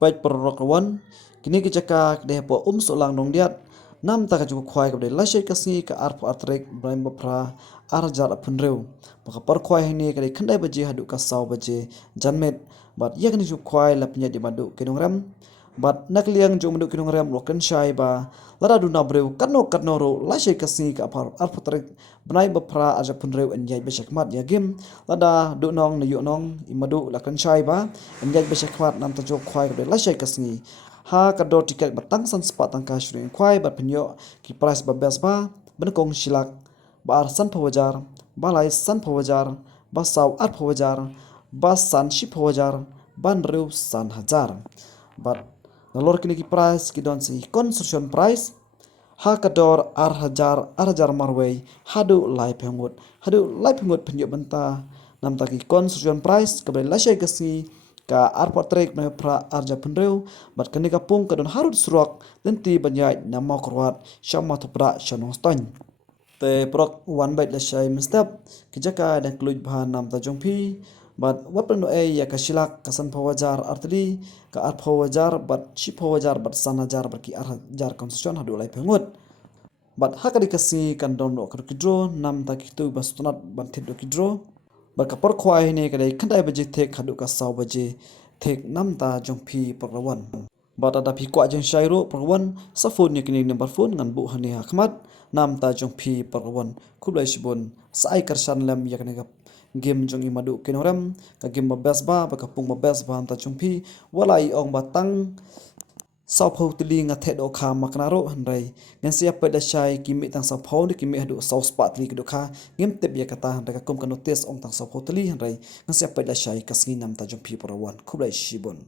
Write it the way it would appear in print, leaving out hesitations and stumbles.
baik perrokawan kini kejaka kedeh po solang dong diat nam ta kaju khwai kabde lasai kasni ka arpo artrek braim bapra arjar apunreu maka par khwai hini kade khandai baje hadu ka saw baje janmet bat yakni ju khwai lapnya di madu kenongram bat nakliang jo madu kenongram lokan shai ba lara du na breu kanno ro lasai kasni ka arpo artrek braim bapra arjar apunreu enjai besakmat ya game lada du nong na yu nong imadu lakan shai ba enjai besakmat nam ta jo khwai kabde lasai kasni ha kador tiket batang san sepat tangka syuring kwai bat penyo ki price ba best ba benekong silak ba ar san pawajar ba lai san pawajar ba saw ar pawajar ba san shi pawajar ban rew san hajar bat nalor kini ki price ki don si construction price ha kador ar hajar marway hadu lai pengut penyo benta nam taki construction price kabe lasai kasi ka arpa trek na pra arja penreu bat kani kapung kadon harut surak lenti banyai nama korwat syama topra shanong stain te prok one bite la shai mestap kijaka dan kluj bahan nam ta jongpi bat wat peno ya kasilak kasan pawajar artli ka ar pawajar bat shi pawajar bat sanajar berki arjar konstitusion hadu lai pengut bat hakadi kasi kan don no kidro nam ta kitu bastunat bantit do kidro berkapor kuai ini kadai kendai baje tek hadu kasau baje tek namta jongpi perlawan bata da pi kwa jeng shairo perlawan safun ni kini number phone ngan bu hani hakmat namta jongpi perlawan kublai shibun sai karsan lam yakne gap game jong imadu kinoram ka game babas ba bakapung babas ba anta jongpi walai ong batang sau phau tili nga the do kha maknaro handai ngan sia pe da shai kimi tang sau phau ni kimi hadu sau spat li do kha ngem tep ya kata handai ka kum ka notice ong tang sau phau tili handai ngan sia pe da shai kasngi nam ta jom pi parawan khublai shibon